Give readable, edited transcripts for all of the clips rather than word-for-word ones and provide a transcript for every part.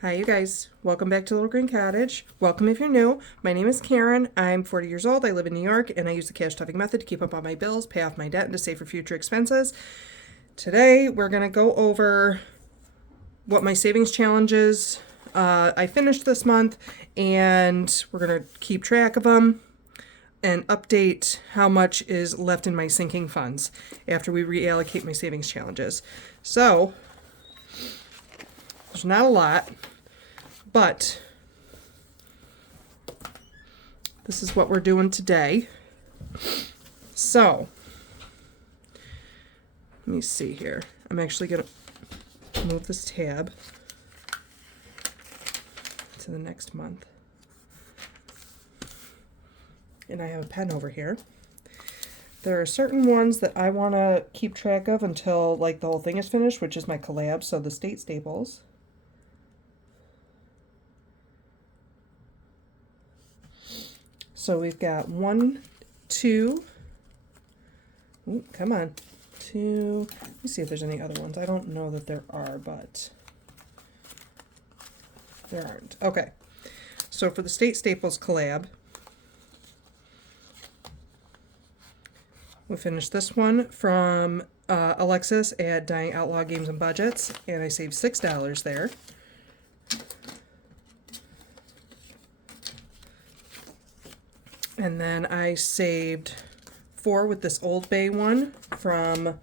Hi, you guys. Welcome back to Little Green Cottage. Welcome if you're new. My name is Karen. I'm 40 years old. I live in New York, and I use the cash stuffing method to keep up on my bills, pay off my debt, and to save for future expenses. Today, we're going to go over what my savings challenges I finished this month, and we're going to keep track of them and update how much is left in my sinking funds after we reallocate my savings challenges. So, there's not a lot, but this is what we're doing today. So, let me see here. I'm actually going to move this tab to the next month. And I have a pen over here. There are certain ones that I want to keep track of until like the whole thing is finished, which is my collab, so the state staples. So we've got 1, 2, ooh, come on, 2, let me see if there's any other ones. I don't know that there are, but there aren't. Okay, so for the State Staples collab, we finished this one from Alexis at Dying Outlaw Games and Budgets, and I saved $6 there. And then I saved 4 with this Old Bay one from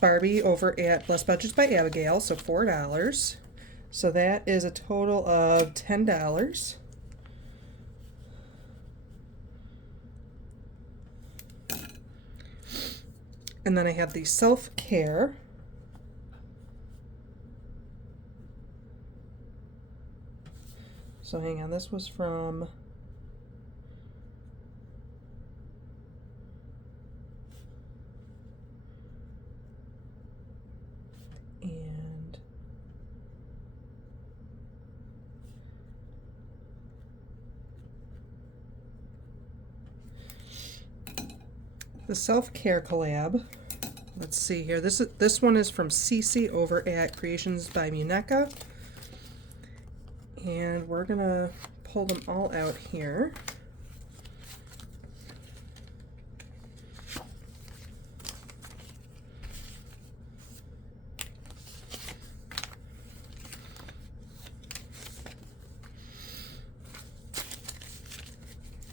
Barbie over at Blessed Budgets by Abigail, so $4. So that is a total of $10. And then I have the self-care. So hang on, this was from and the self-care collab. Let's see here. This one is from Cece over at Creations by Muneka. And we're gonna pull them all out here.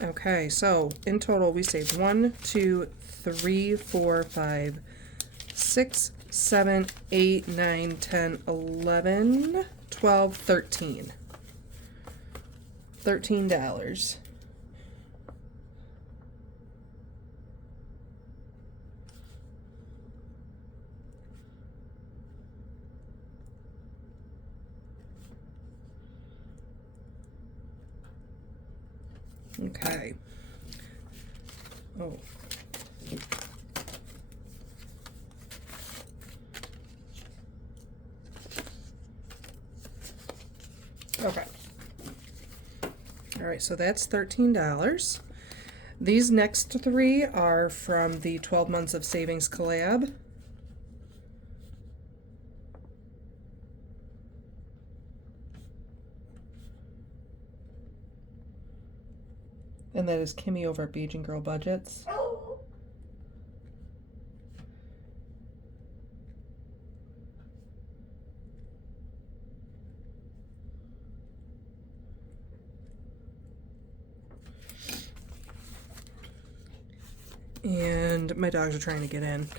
Okay, so in total we saved 1, 2, 3, 4, 5, 6, 7, 8, 9, 10, 11, 12, 13. $13. Okay. Oh. Okay. All right, so that's $13. These next 3 are from the 12 Months of Savings collab. And that is Kimmy over at Beach and Girl Budgets. And my dogs are trying to get in.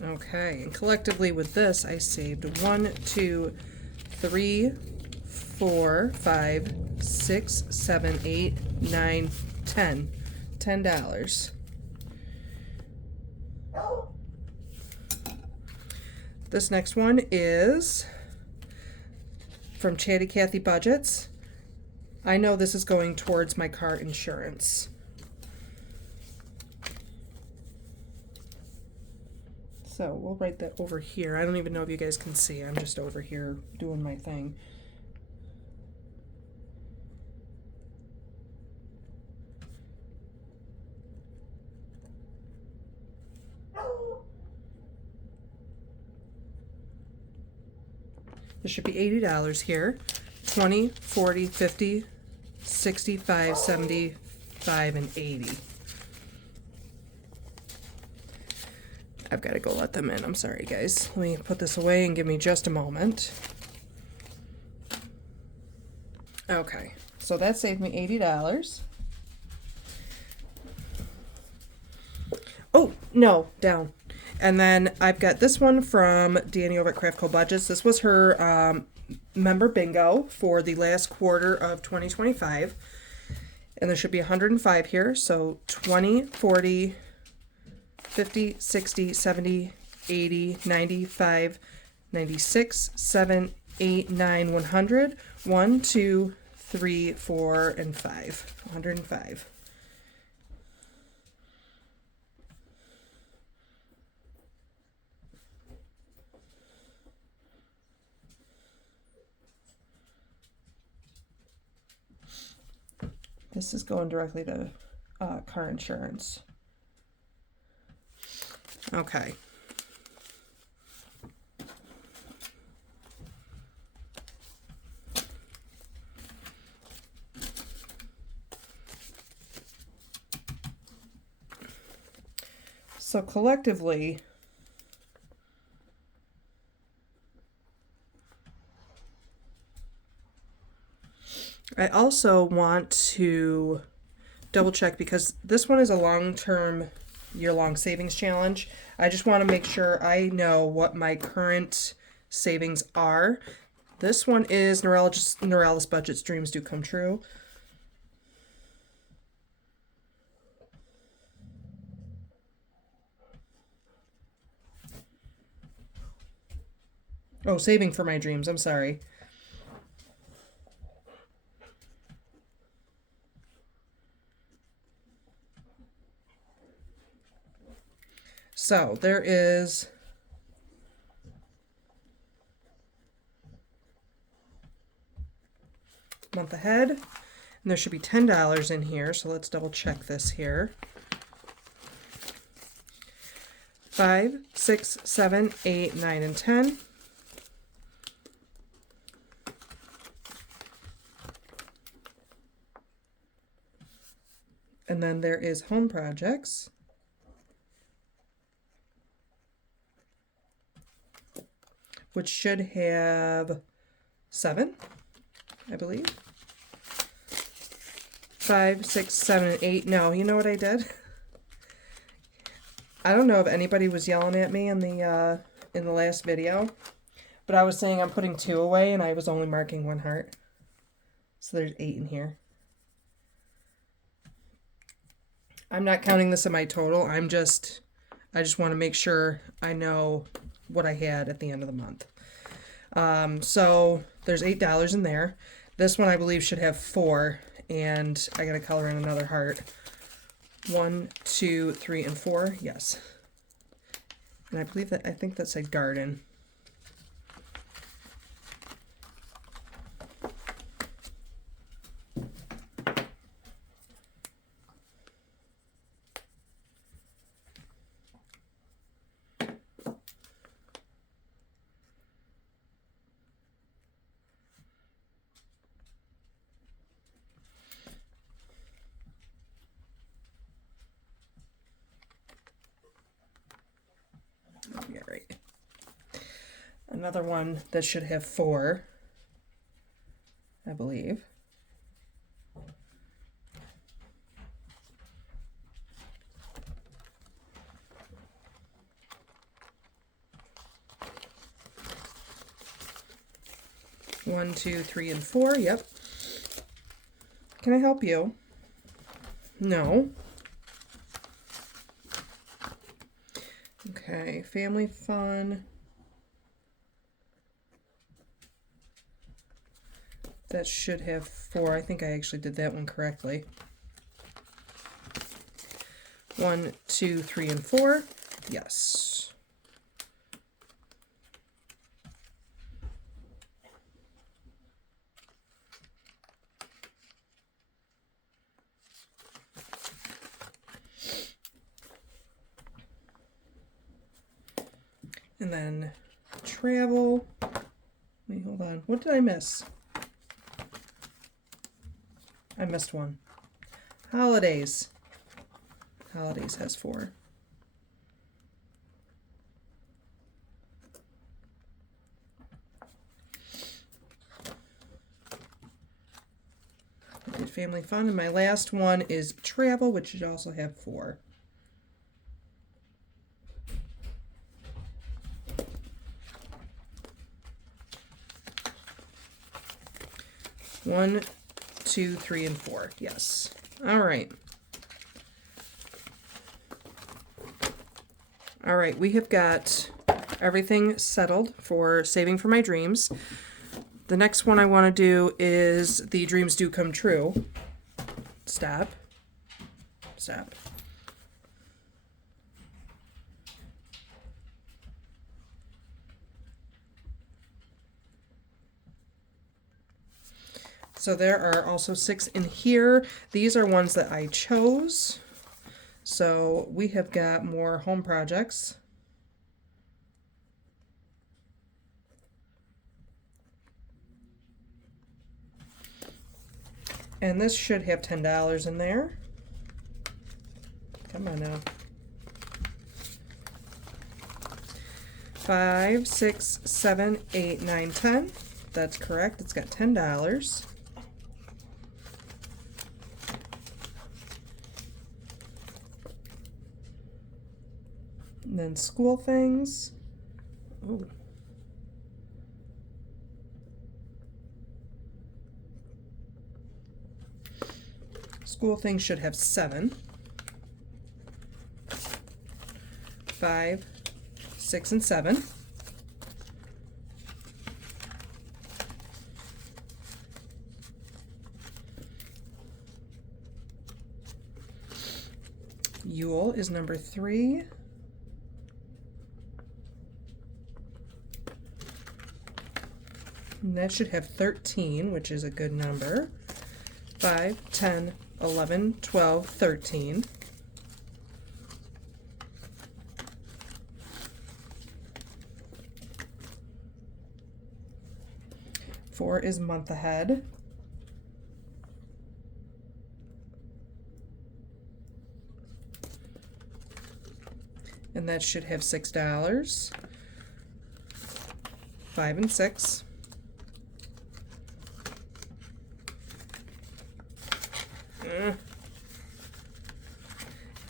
Okay, and collectively with this, I saved 1, 2, 3, 4, 5, 6, 7, 8, 9, 10. $10. This next one is from Chatty Cathy Budgets. I know this is going towards my car insurance. So we'll write that over here. I don't even know if you guys can see. I'm just over here doing my thing. This should be $80 here. 20, 40, 50, 65, 75, and 80. I've got to go let them in. I'm sorry, guys. Let me put this away and give me just a moment. Okay, so that saved me $80. Oh, no, down. And then I've got this one from Danny over at Craft Co Budgets. This was her member bingo for the last quarter of 2025. And there should be 105 here. So 20, 40, 50, 60, 70, 80, 95, 96, 7, 8, 9, 100. 1, 2, 3, 4, and 5. 105. This is going directly to car insurance. Okay. So collectively, I also want to double check because this one is a long-term, year-long savings challenge. I just want to make sure I know what my current savings are. This one is Neuralis Budgets Dreams Do Come True. Oh, Saving for My Dreams. I'm sorry. So there is month ahead, and there should be $10 in here. So let's double check this here. 5, 6, 7, 8, 9, and 10. And then there is home projects. Which should have 7, I believe. 5, 6, 7, and 8. No, you know what I did? I don't know if anybody was yelling at me in the last video, but I was saying I'm putting 2 away and I was only marking 1 heart. So there's 8 in here. I'm not counting this in my total. I just want to make sure I know what I had at the end of the month. So there's $8 in there. This one I believe should have 4, and I gotta color in another heart. 1, 2, 3, and 4. Yes. And I think that's a garden. Yeah, right. Another one that should have 4, I believe. One, 2, 3, and 4. Yep. Can I help you? No. Okay, family fun. That should have 4. I think I actually did that one correctly. 1, 2, 3, and 4. Yes. And then travel. Let me Hold on. What did I miss? I missed one. Holidays. Holidays has 4. I did family fun, and my last one is travel, which should also have 4. One, 2, 3, and 4. Yes. All right. All right, we have got everything settled for saving for my dreams. The next one I want to do is the dreams do come true. Stop. Stop. So there are also 6 in here. These are ones that I chose. So we have got more home projects. And this should have $10 in there. Come on now. 5, 6, 7, 8, 9, 10. That's correct. It's got $10. And then school things. Ooh. School things should have 7. 5, 6, and 7. Yule is number 3. And that should have 13, which is a good number. 5, 10, 11, 12, 13. Four is month ahead. And that should have $6. 5 and 6.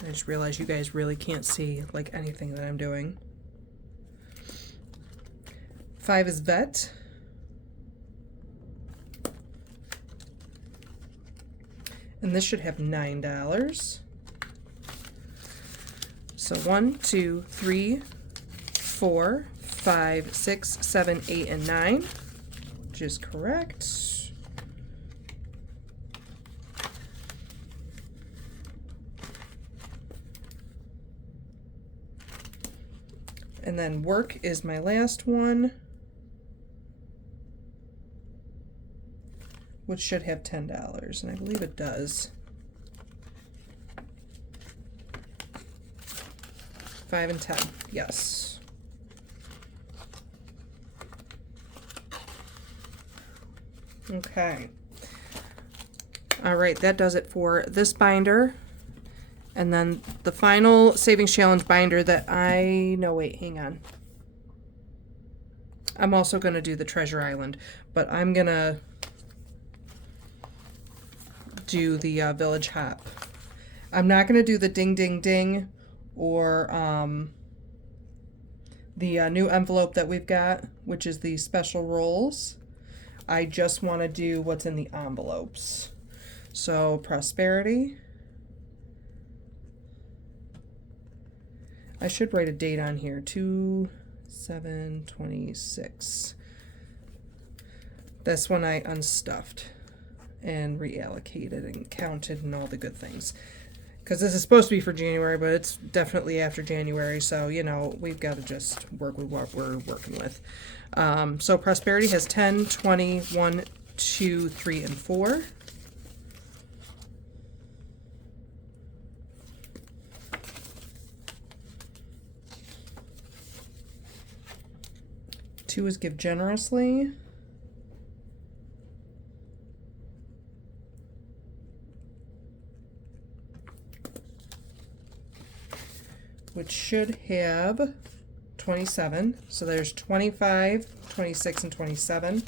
I just realized you guys really can't see like anything that I'm doing. 5 is vet. And this should have $9. So 1, 2, 3, 4, 5, 6, 7, 8, and 9, which is correct. And then work is my last one, which should have $10, and I believe it does. 5 and 10, yes. Okay. All right, that does it for this binder. And then the final Savings Challenge binder that no, wait, hang on. I'm also going to do the Treasure Island, but I'm going to do the Village Hop. I'm not going to do the Ding Ding Ding or the new envelope that we've got, which is the special rolls. I just want to do what's in the envelopes. So Prosperity. I should write a date on here, 2/7/26. That's when I unstuffed and reallocated and counted and all the good things. Because this is supposed to be for January, but it's definitely after January, so, you know, we've got to just work with what we're working with. So Prosperity has 10, 20, 1, 2, 3, and 4. Two is Give Generously. which should have 27. So there's 25, 26, and 27.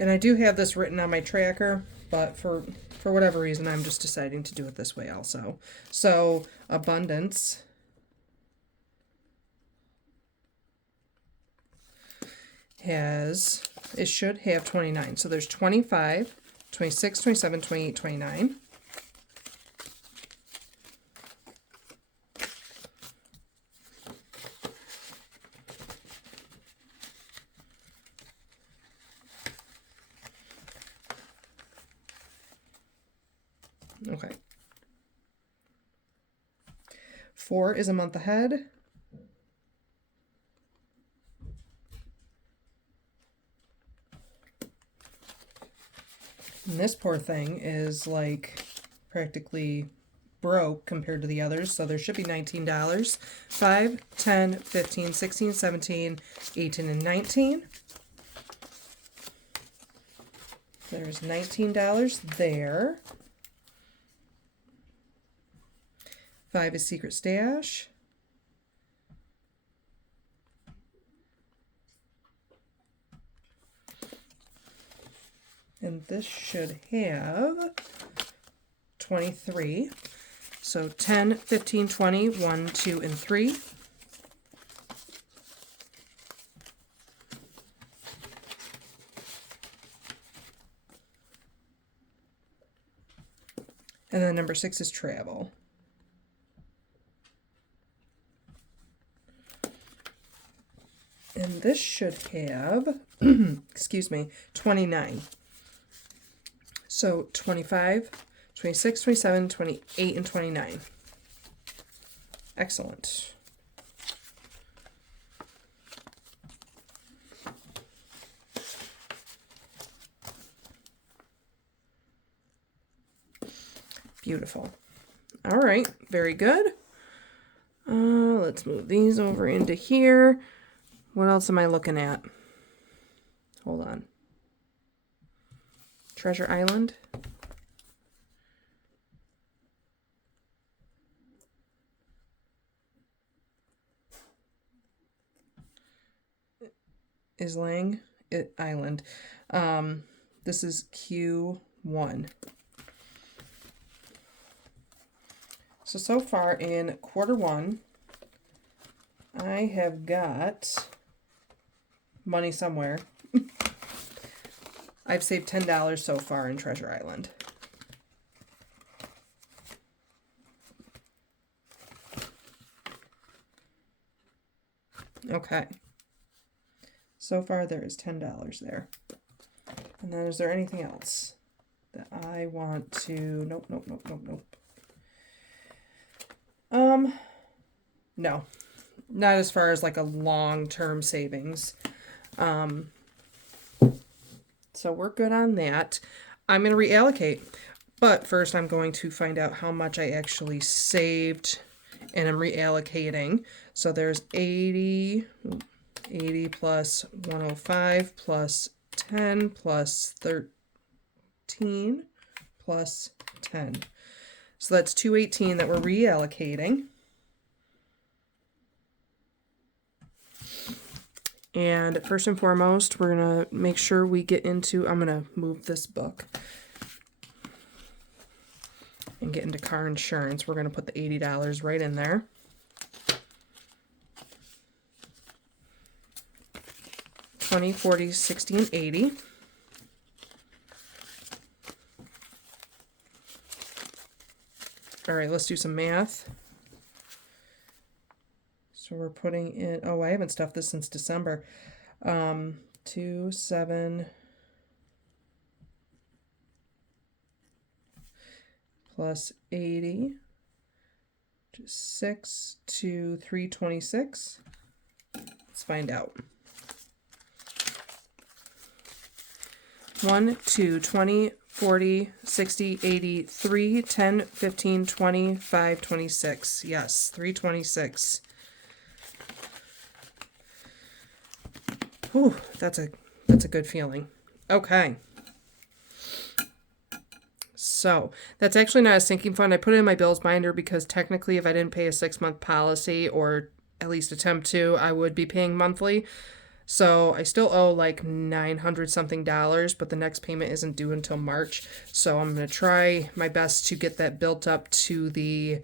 And I do have this written on my tracker, but for whatever reason, I'm just deciding to do it this way also. So abundance it should have 29. So there's 25, 26, 27, 28, 29. Okay. 4 is a month ahead. And this poor thing is like practically broke compared to the others, so there should be $19. 5, 10, 15, 16, 17, 18, and 19. There's $19 there. 5 is secret stash. And this should have 23. So 10, 15, 20, 1, 2, and 3. And then number 6 is travel. And this should have, excuse me, 29. So 25, 26, 27, 28, and 29. Excellent. Beautiful. All right, very good. Let's move these over into here. What else am I looking at? Hold on. Treasure Island. Islang Island. This is Q1. So far in Q1, I have got money somewhere. I've saved $10 so far in Treasure Island. Okay. So far there is $10 there. And then is there anything else that I want to... Nope. No. Not as far as like a long-term savings. So we're good on that. I'm going to reallocate. But first I'm going to find out how much I actually saved and I'm reallocating. So there's 80 plus 105 plus 10 plus 13 plus 10. So that's 218 that we're reallocating. And first and foremost, we're going to make sure we get into, I'm going to move this book and get into car insurance. We're going to put the $80 right in there. $20, $40, $60, and $80. All right, let's do some math. So we're putting in, oh, I haven't stuffed this since December. 2, 7, plus 80, which is 6 to 326. Let's find out. 1, 2, 20, 40, 60, 80, 3, 10, 15, 20, 5, 26. Yes, 326. Whew, that's a good feeling. Okay. So that's actually not a sinking fund. I put it in my bills binder because technically if I didn't pay a 6-month policy, or at least attempt to, I would be paying monthly. So I still owe like $900 something, but the next payment isn't due until March. So I'm going to try my best to get that built up to the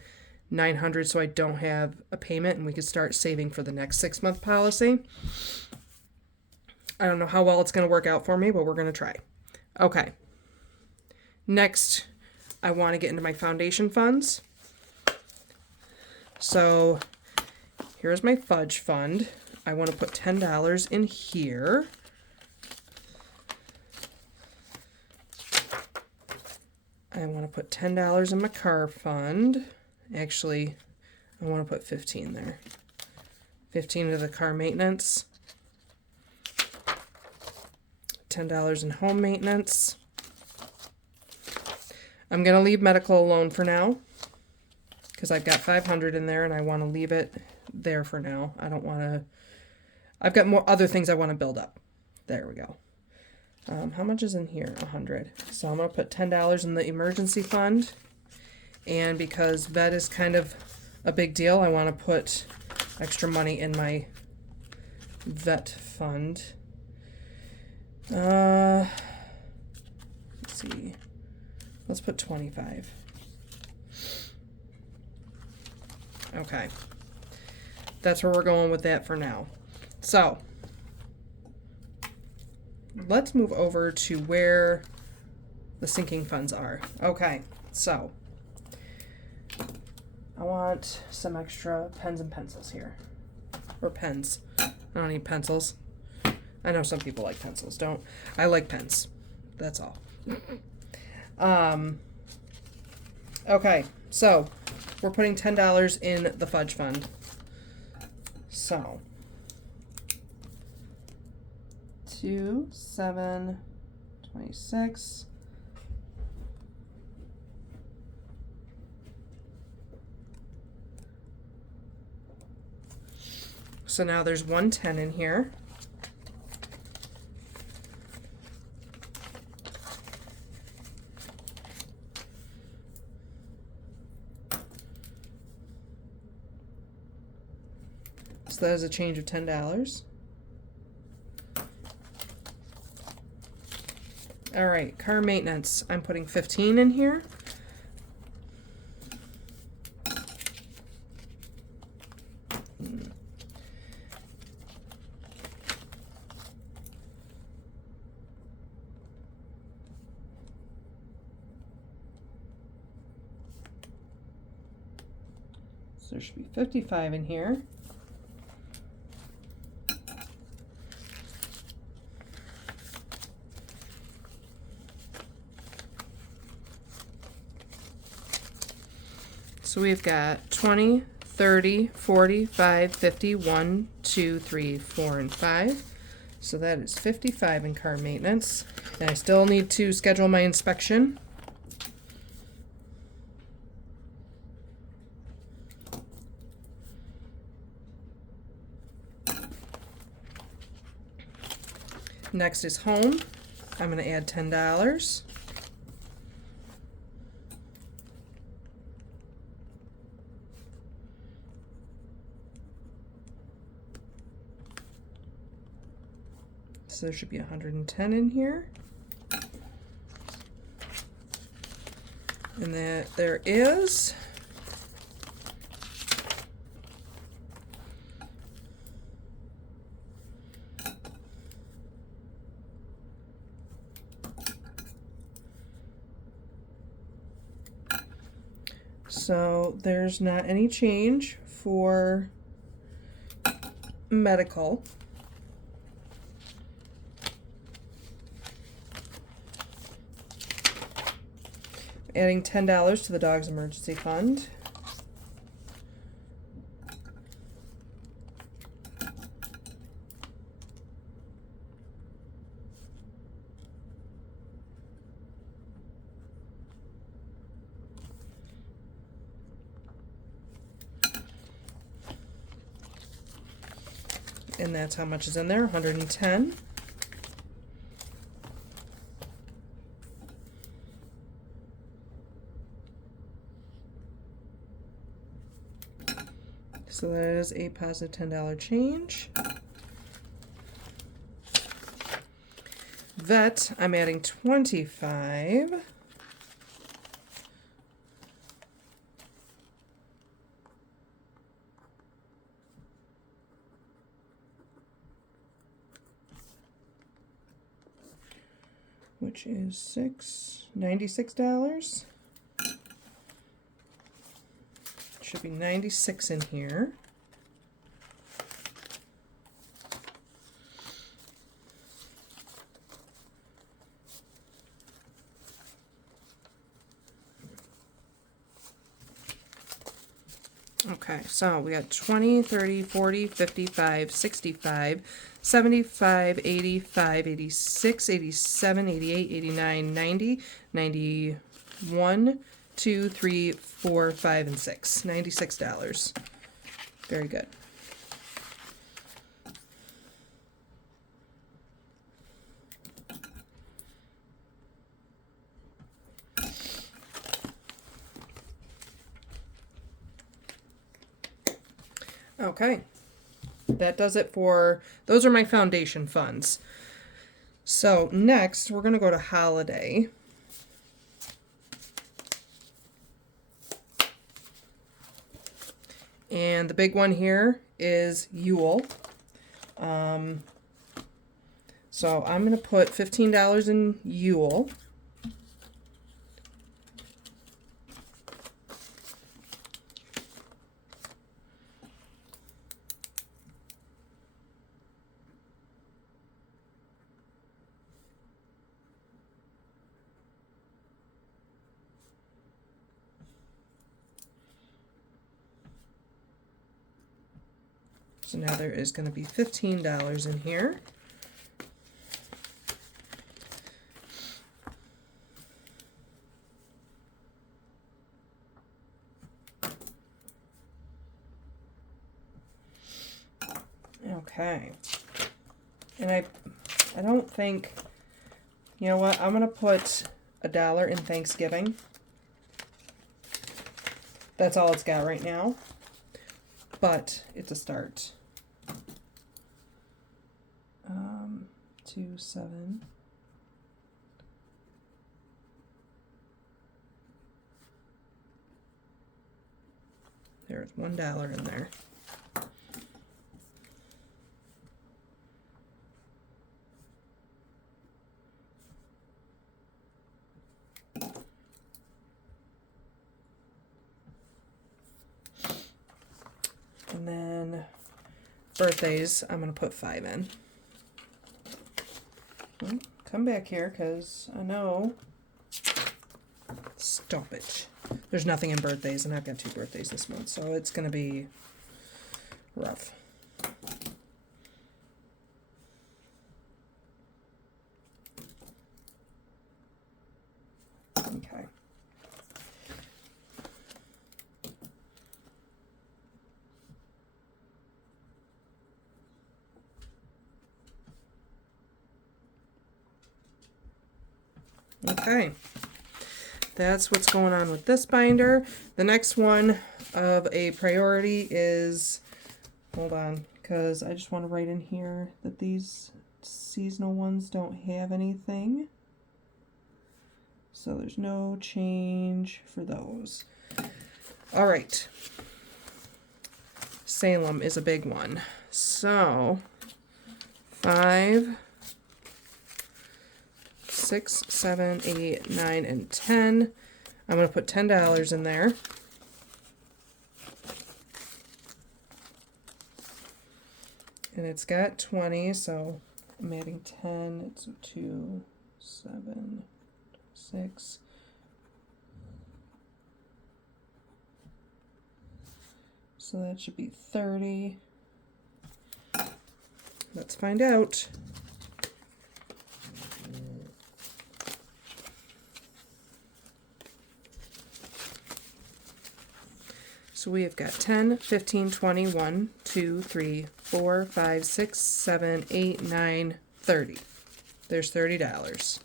900 so I don't have a payment and we could start saving for the next 6-month policy. I don't know how well it's going to work out for me, but we're going to try. Okay. Next, I want to get into my foundation funds. So here's my fudge fund. I want to put $10 in here. I want to put $10 in my car fund. Actually, I want to put 15 there. 15 to the car maintenance. $10 in home maintenance. I'm going to leave medical alone for now because I've got 500 in there and I want to leave it there for now. I don't want to... I've got more other things I want to build up. There we go. How much is in here? 100. So I'm going to put $10 in the emergency fund. And because vet is kind of a big deal, I want to put extra money in my vet fund. Let's see. Let's put 25. Okay. That's where we're going with that for now. So, let's move over to where the sinking funds are. Okay, so I want some extra pens and pencils here. Or pens. I don't need pencils. I know some people like pencils, don't. I like pens. That's all. Okay, so we're putting $10 in the fudge fund. So 2, 7, 26. So now there's 110 in here. So that is a change of $10. All right, car maintenance. I'm putting 15 in here. So there should be 55 in here. So we've got 20, 30, 45, 50, 1, 2, 3, 4, and 5. So that is 55 in car maintenance. And I still need to schedule my inspection. Next is home. I'm going to add $10. So there should be 110 in here. And that there is. So there's not any change for medical. Adding $10 to the dog's emergency fund. And that's how much is in there, 110. So that is a positive $10 change. Vet, I'm adding 25. Which is $96. Should be 96 in here. Okay, so we got 20, 30, 40, 55, 65, 75, 85, 86, 87, 88, 89, 90, 91, 2, 3, 4, 5, and 6. $96. Very good. Okay, that does it for, those are my foundation funds. So next we're going to go to holiday. And the big one here is Yule. So I'm going to put $15 in Yule. So now there is going to be $15 in here. Okay. And I don't think, you know what, I'm going to put $1 in Thanksgiving. That's all it's got right now. But it's a start. 2, 7. There's $1 in there. And then birthdays, I'm going to put 5 in. Come back here, because I know. Stop it. There's nothing in birthdays, and I've got 2 birthdays this month, so it's going to be rough. Okay. Okay, that's what's going on with this binder. The next one of a priority is, hold on, because I just want to write in here that these seasonal ones don't have anything. So there's no change for those. All right. Salem is a big one. So 5, 6, 7, 8, 9, and 10. I'm going to put $10 in there. And it's got 20, so I'm adding 10. It's 2, 7, 6. So that should be 30. Let's find out. So we have got 10, 15, 20, 1, 2, 3, 4, 5, 6, 7, 8, 9, 30. There's $30.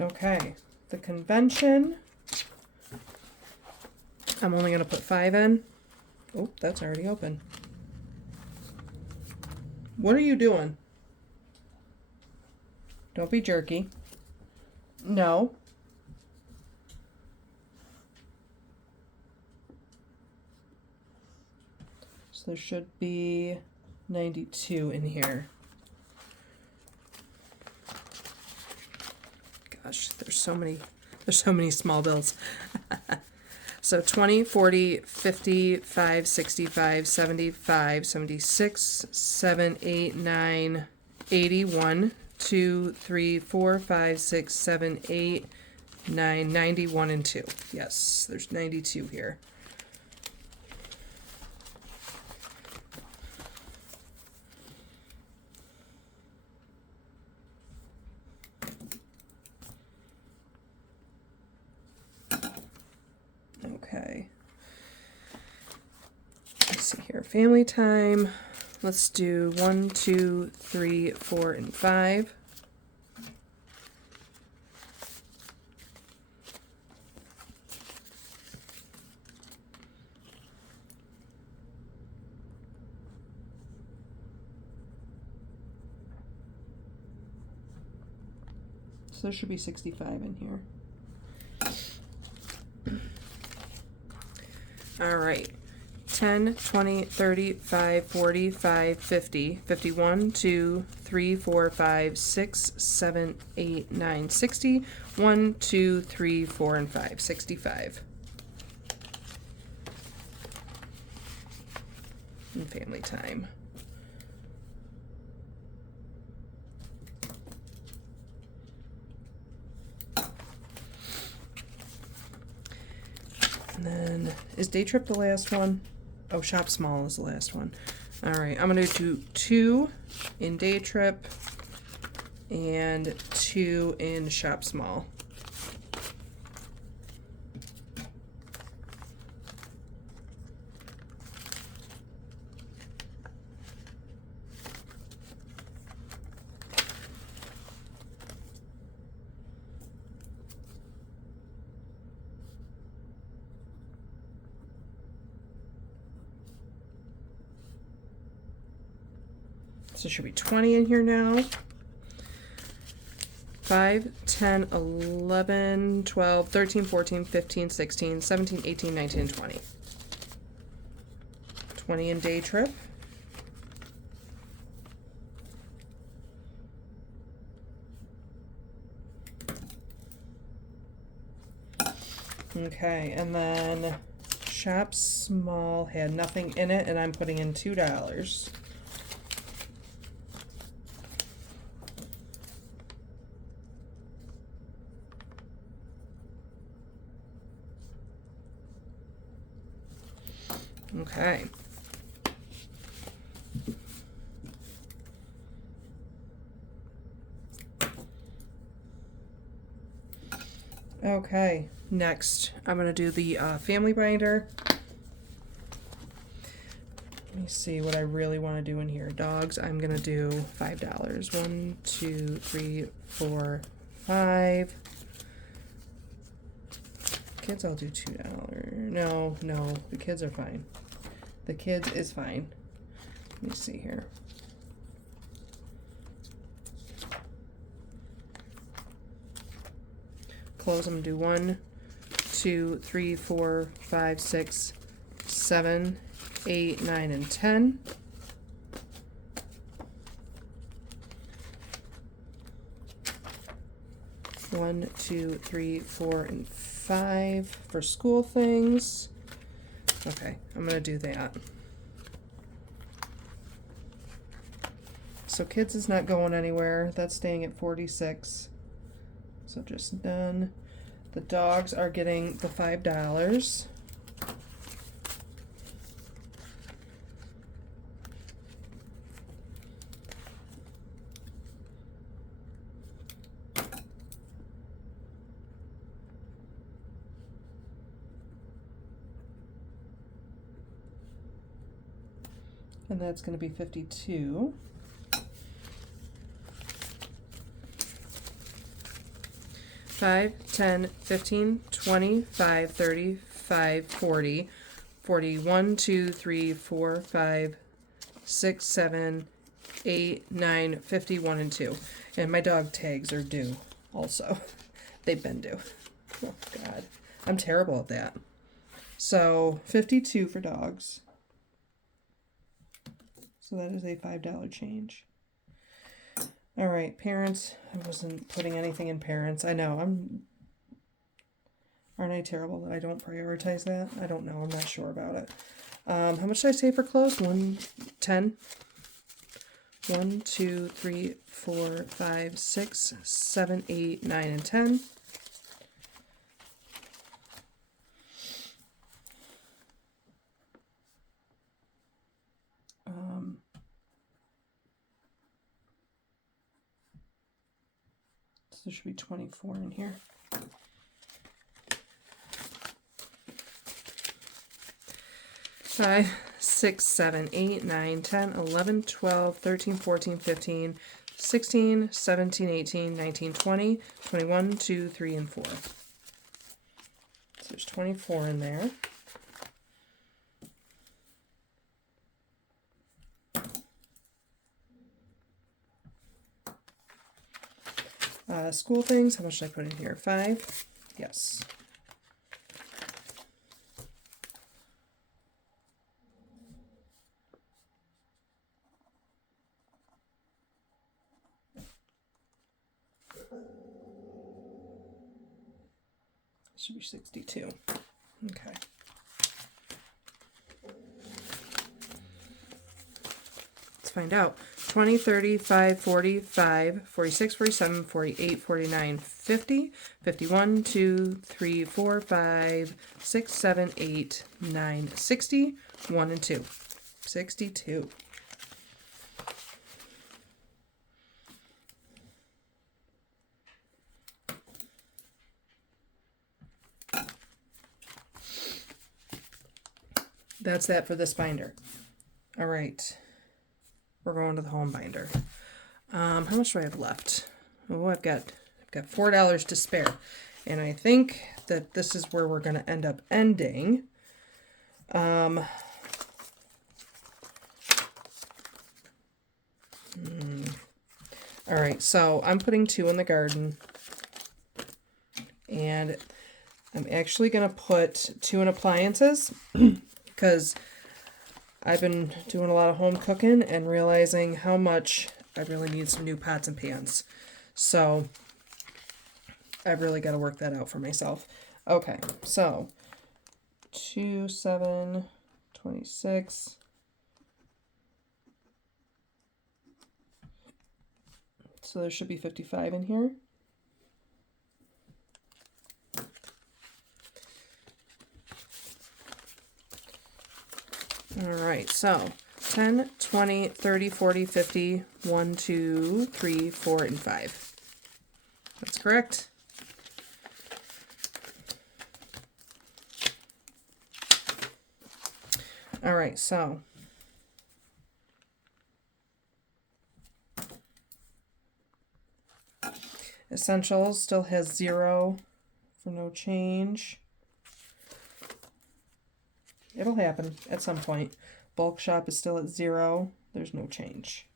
Okay, the convention, I'm only going to put 5 in. Oh, that's already open. What are you doing? Don't be jerky. No. So there should be 92 in here. Gosh, there's so many small bills. So 20, 40, 55, 65, 75, 76, 7, 8, 9, 80, 1, 2, 3, 4, 5, 6, 7, 8, 9, 91, and 2. Yes, there's 92 here. Okay. Let's see here. Family time. Let's do 1, 2, 3, 4, and 5. So there should be 65 in here. All right. 10, 20, 30, 5, 45, 50, 51, 2, 3, 4, 5, 6, 7, 8, 9, 60, 1, 2, 3, 4, and 5, 65. And family time. And then, is day trip the last one? Oh, shop small is the last one. All right, I'm gonna do 2 in day trip and 2 in shop small. So there should be 20 in here now. 5, 10, 11, 12, 13, 14, 15, 16, 17, 18, 19, and 20. 20 in day trip. Okay, and then shop small had nothing in it, and I'm putting in $2. Okay. Okay, next I'm going to do the family binder. Let me see what I really want to do in here. Dogs, I'm going to do $5. 1, 2, 3, 4, 5. Kids, I'll do $2. No, the kids are fine. The kids is fine. Let me see here. Close, I'm gonna do 1, 2, 3, 4, 5, 6, 7, 8, 9, and 10. One, 2, 3, 4, and 5 for school things. Okay, I'm gonna do that. So kids is not going anywhere. That's staying at 46. So just done. The dogs are getting the $5. and that's going to be 52. Five, 10, 15, 25, 35, 40, 41, 2, 3, 4, 5, 6, 7, 8, 9, 51, and 2. And my dog tags are due also. They've been due. Oh, God. I'm terrible at that. So, 52 for dogs. So that is a $5 change. All right, parents. I wasn't putting anything in parents. I know, aren't I terrible that I don't prioritize that? I don't know. I'm not sure about it. How much did I say for clothes? 110. 1, 2, 3, 4, 5, 6, 7, 8, 9, and 10. So there should be 24 in here. Five, 6, 7, 8, 9, 10, 11, 12, 13, 14, 15, 16, 17, 18, 19, 20, 21, 2, 3, and 4. So there's 24 in there. School things, how much did I put in here? 5? Yes. Should be 62. Okay. Let's find out. 20, 30, 5, 45, 46, 47, 48, 49, 50, 51, 2, 3, 4, 5, 6, 7, 8, 9, 60, 1 and 2. 62. That's that for this binder. All right. We're going to the home binder. How much do I have left? Oh, I've got $4 to spare. And I think that this is where we're going to end up ending. All right, so I'm putting 2 in the garden. And I'm actually going to put 2 in appliances because I've been doing a lot of home cooking and realizing how much I really need some new pots and pans. So I've really got to work that out for myself. Okay, so 2, 7, 26. So there should be 55 in here. All right, so 10, 20, 30, 40, 50, 1, 2, 3, 4, and 5. That's correct. All right, so Essentials still has 0 for no change. It'll happen at some point. Bulk shop is still at 0. There's no change.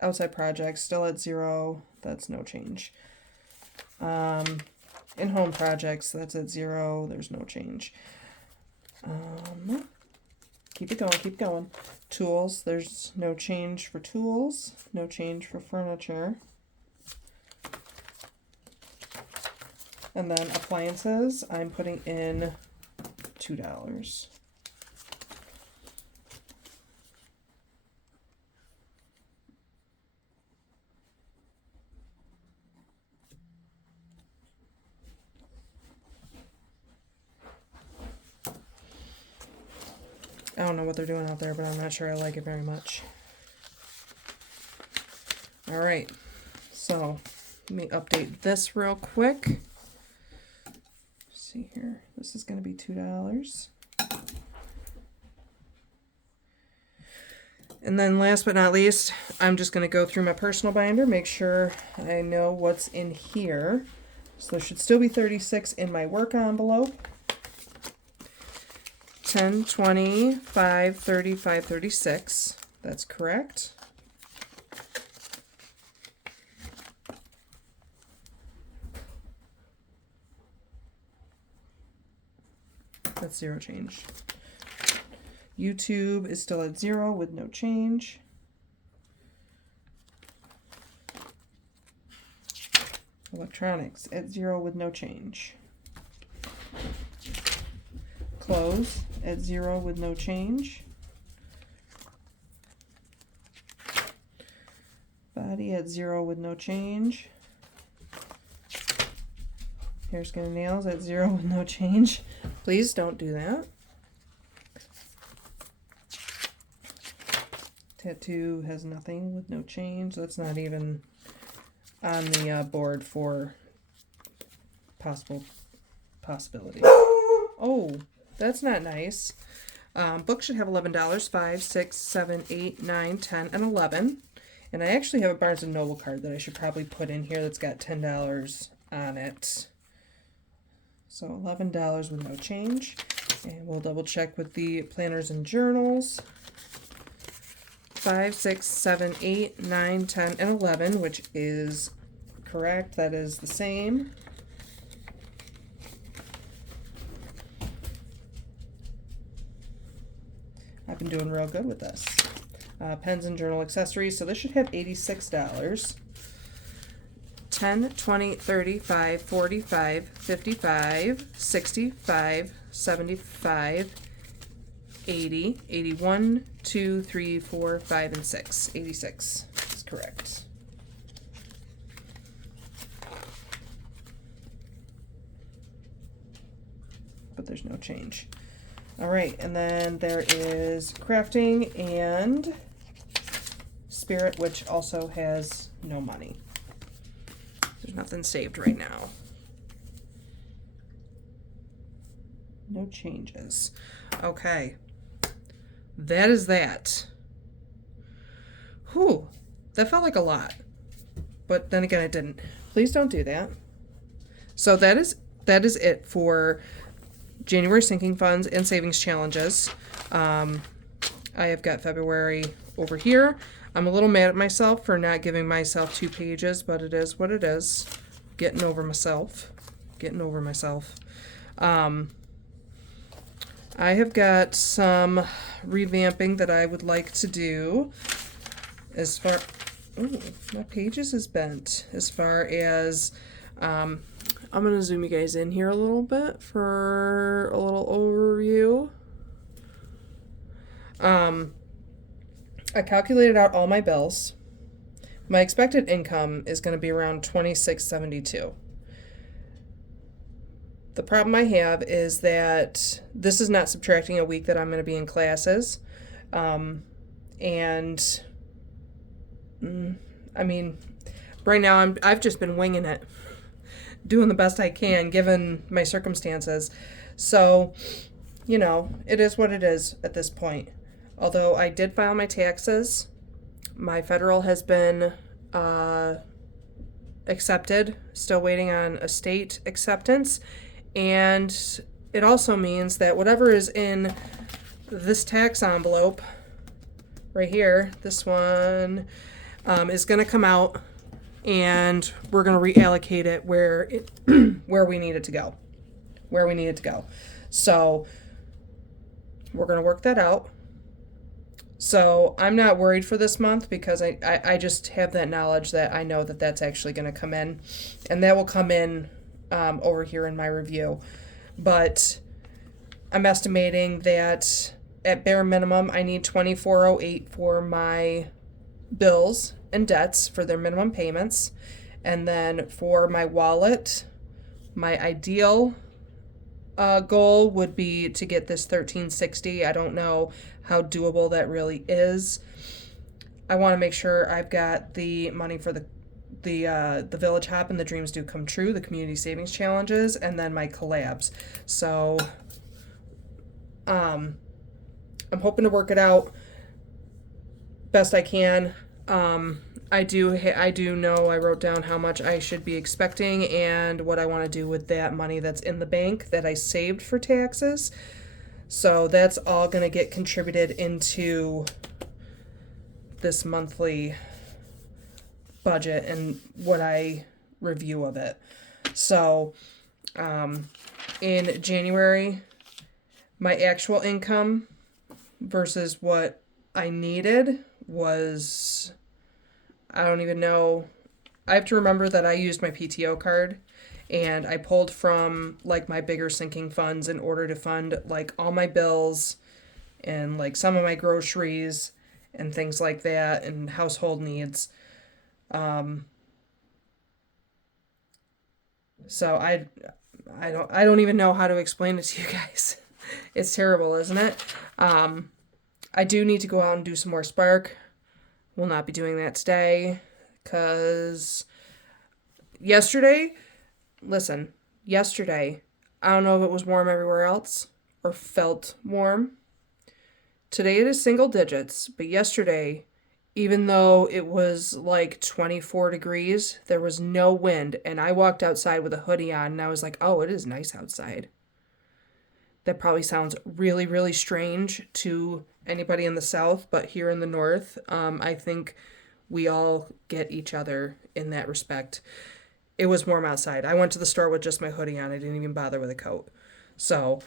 Outside projects still at 0. That's no change. In-home projects, that's at 0. There's no change. Keep it going, keep going. Tools, there's no change for tools. No change for furniture. And then appliances, I'm putting in $2. I don't know what they're doing out there, but I'm not sure I like it very much. All right, so let me update this real quick. Let's see here, this is going to be $2. 1, 2, 3, 4, 5, 6, 7, 8, 9, 10, 11, 12, 13, 14, 15, 16, 17, 18, 19, 20, 21, 2, 3, 4, 5, 6, 7, 8, 9, 60, 1 and 2. 62. All And then last but not least, I'm just going to go through my personal binder, make sure I know what's in here. So there should still be 36 in my work envelope. 10, 20, 5, 30, 5, 36. That's correct. That's zero change. YouTube is still at 0 with no change. Electronics at 0 with no change. Clothes at 0 with no change. Body at 0 with no change. Hair, skin, and nails at 0 with no change. Please don't do that. Tattoo has nothing with no change. That's not even on the board for possibilities. Oh, that's not nice. Books should have $11. 5, 6, 7, 8, 9, 10, and 11. And I actually have a Barnes & Noble card that I should probably put in here that's got $10 on it. So $11 with no change. And we'll double check with the planners and journals. 5, 6, 7, 8, 9, 10, and 11, which is correct. That is the same. I've been doing real good with this. Pens and journal accessories. So this should have $86. 10, 20, 35, 45, 55, 65, 75, 80, 81, 2, 3, 4, 5, and 6. 86 is correct. But there's no change. All right, and then there is crafting and spirit, which also has no money. There's nothing saved right now. No changes. Okay. That is that. Whew. That felt like a lot. But then again, it didn't. Please don't do that. So that is it for January sinking funds and savings challenges. I have got February over here. I'm a little mad at myself for not giving myself 2 pages, but it is what it is. Getting over myself. I have got some revamping that I would like to do as far... Oh, my pages is bent. As far as... I'm going to zoom you guys in here a little bit for a little overview. I calculated out all my bills. My expected income is going to be around $26.72. The problem I have is that this is not subtracting a week that I'm going to be in classes. I mean, right now I've just been winging it, doing the best I can given my circumstances. So, you know, it is what it is at this point. Although I did file my taxes, my federal has been accepted, still waiting on a state acceptance. And it also means that whatever is in this tax envelope right here, this one, is going to come out, and we're going to reallocate it where we need it to go. So we're going to work that out. So I'm not worried for this month because I just have that knowledge that I know that that's actually going to come in, and that will come in over here in my review. But I'm estimating that at bare minimum I need $24.08 for my bills and debts for their minimum payments, and then for my wallet, my ideal goal would be to get this $13.60. I don't know how doable that really is. I want to make sure I've got the money for the Village Hop and the Dreams Do Come True, the community savings challenges, and then my collabs. So I'm hoping to work it out best I can. I do know I wrote down how much I should be expecting and what I want to do with that money that's in the bank that I saved for taxes. So that's all going to get contributed into this monthly budget and what I review of it. So in January, my actual income versus what I needed was, I don't even know. I have to remember that I used my PTO card and I pulled from like my bigger sinking funds in order to fund like all my bills and like some of my groceries and things like that and household needs. So I don't even know how to explain it to you guys. It's terrible, isn't it? I do need to go out and do some more Spark. Will not be doing that today because yesterday, I don't know if it was warm everywhere else or felt warm. Today it is single digits, but yesterday, even though it was like 24 degrees, there was no wind, and I walked outside with a hoodie on, and I was like, oh, it is nice outside. That probably sounds really, really strange to anybody in the South, but here in the North, I think we all get each other in that respect. It was warm outside. I went to the store with just my hoodie on. I didn't even bother with a coat. So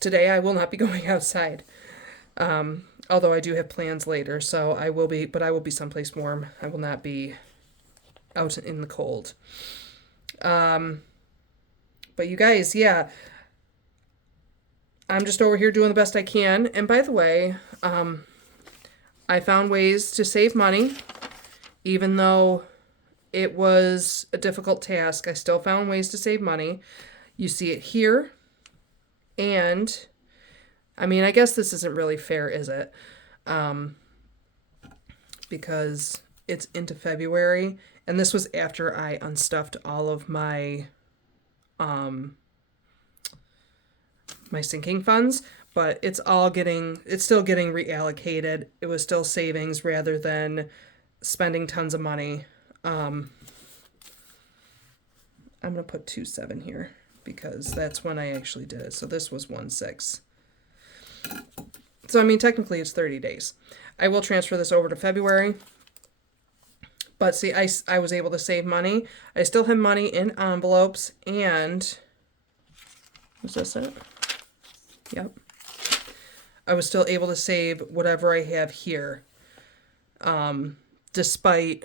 today I will not be going outside. Although I do have plans later, so I will be someplace warm. I will not be out in the cold. But you guys, yeah, I'm just over here doing the best I can. And by the way, I found ways to save money, even though it was a difficult task. I still found ways to save money. You see it here, and I mean, I guess this isn't really fair, is it? Because it's into February, and this was after I unstuffed all of my my sinking funds, but it's still getting reallocated. It was still savings rather than spending tons of money. I'm gonna put 2.7 here because that's when I actually did it. So this was 1.6. So, I mean, technically it's 30 days. I will transfer this over to February. But see, I was able to save money. I still have money in envelopes and... Was this it? Yep. I was still able to save whatever I have here. Despite,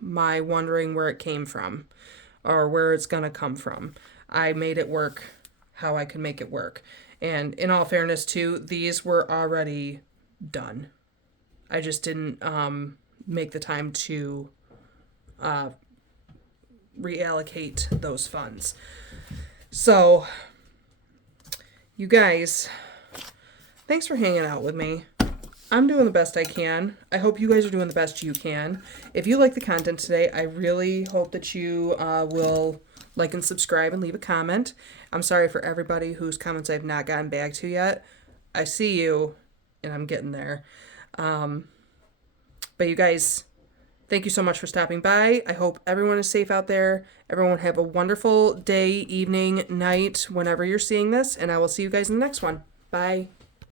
my wondering where it came from or where it's going to come from. I made it work how I could make it work. And in all fairness, too, these were already done. I just didn't make the time to reallocate those funds. So, you guys, thanks for hanging out with me. I'm doing the best I can. I hope you guys are doing the best you can. If you like the content today, I really hope that you will like and subscribe and leave a comment. I'm sorry for everybody whose comments I've not gotten back to yet. I see you, and I'm getting there. But you guys, thank you so much for stopping by. I hope everyone is safe out there. Everyone have a wonderful day, evening, night, whenever you're seeing this, and I will see you guys in the next one. Bye.